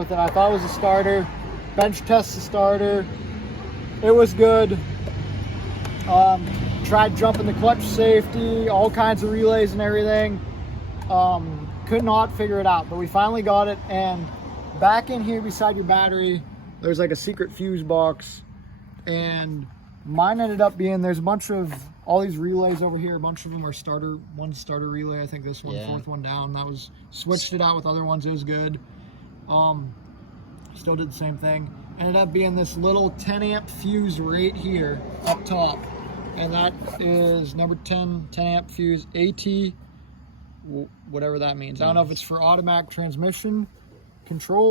with it. I thought it was a starter. Bench test the starter. It was good. Tried jumping the clutch safety, all kinds of relays and everything. Could not figure it out, but we finally got it. And back in here beside your battery, there's like a secret fuse box. And mine ended up being, there's a bunch of, all these relays over here, a bunch of them are starter, one starter relay. I think this one, fourth one down. That was, switched it out with other ones, it was good. Still did the same thing. Ended up being this little 10 amp fuse right here up top. And that is number 10 amp fuse, AT, whatever that means. I don't know if it's for automatic transmission control